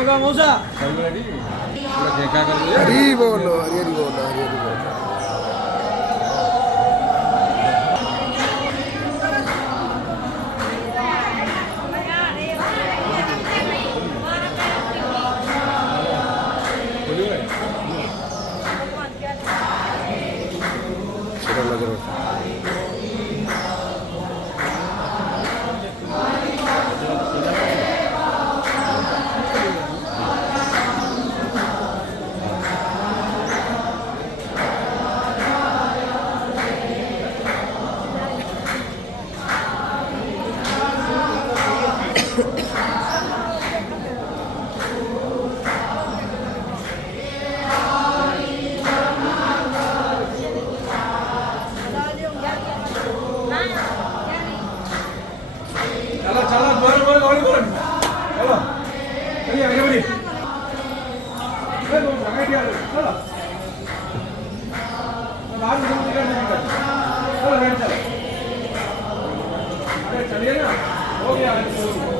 बघा मौसा हरी बोलो हरी हरी बोलो हरी हरी बोलो चला चला बरोबर गाडी बोल चला चलिए आगे बढ़िए चलो गाड़ी आ चलो बाहर निकल चलो गाड़ी चलो अरे चलिए ना हो गया